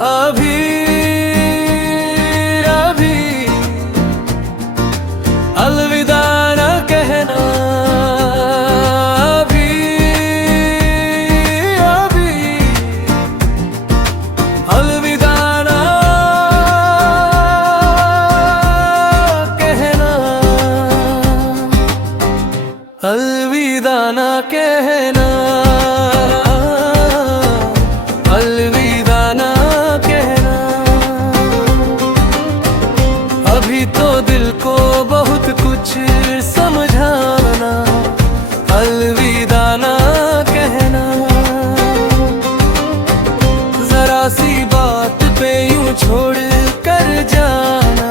अभी अभी अलविदा न कहना, अभी अभी अलविदा न कहना, अलविदा न कहना, अलविदा न कहना। अभी तो दिल को बहुत कुछ समझाना, अलविदा न कहना। जरा सी बात पे यूं छोड़ कर जाना,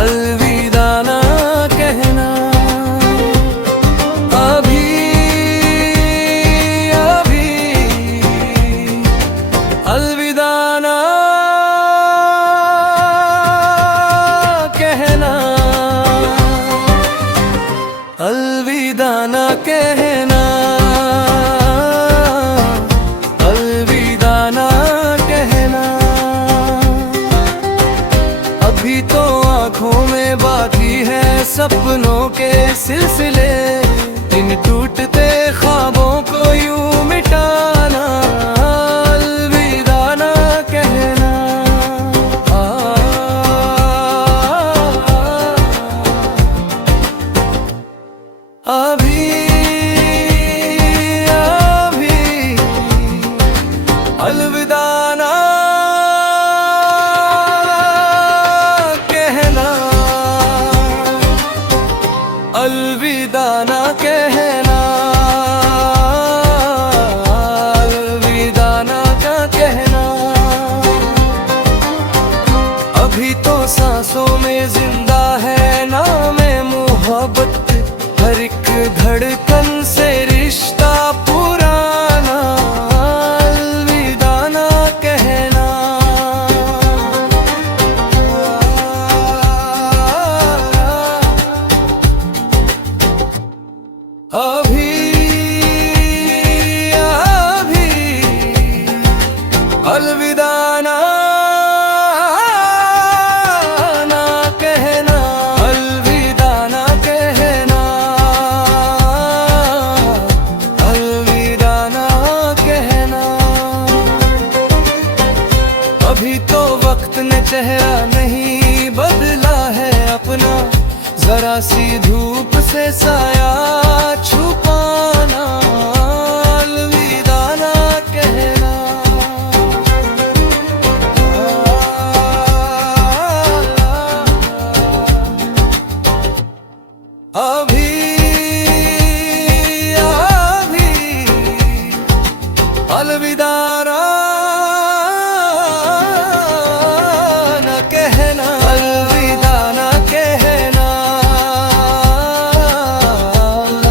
अलविदा न कहना। अभी अभी अलविदा न कहना, अलविदा न कहना, अलविदा न कहना। अभी तो आँखों में बाकी है सपनों के सिलसिले, इन टूटते ख्वाबों को यूं मिटाना, अलविदा न कहना। अभी अभी अलविदा न कहना, अलविदा न कहना, अलविदा न कहना। अभी तो सांसों में जिंदा है नाम मोहब्बत, हर एक धड़कन से रिश्ता पुराना, अलविदा न कहना। अभी अभी अलविदा न कहना, अलविदा न कहना, अलविदा न कहना। अभी तो वक्त ने चेहरा नहीं बदला है अपना, जरा सी धूप से साया छुपाना, अलविदा न कहना। अभी अभी अलविदा न कहना, अलविदा न कहना,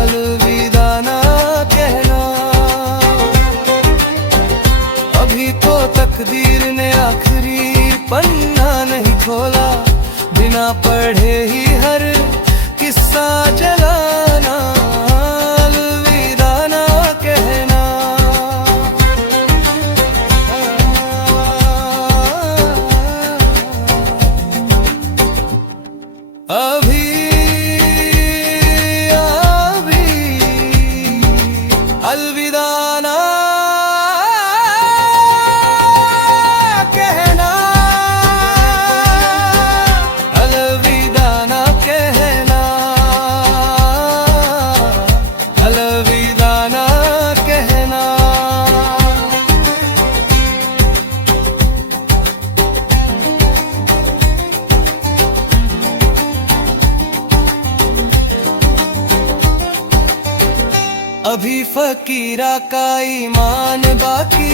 अलविदा न कहना। अभी तो तकदीर ने आखिरी पन्ना नहीं खोला, बिना पढ़े ही हर किस्सा जलाना, अलविदा न कहना। अभी अभी अलविदा न कहना, अलविदा न कहना, अलविदा न कहना। अभी फकीरा का ईमान बाकी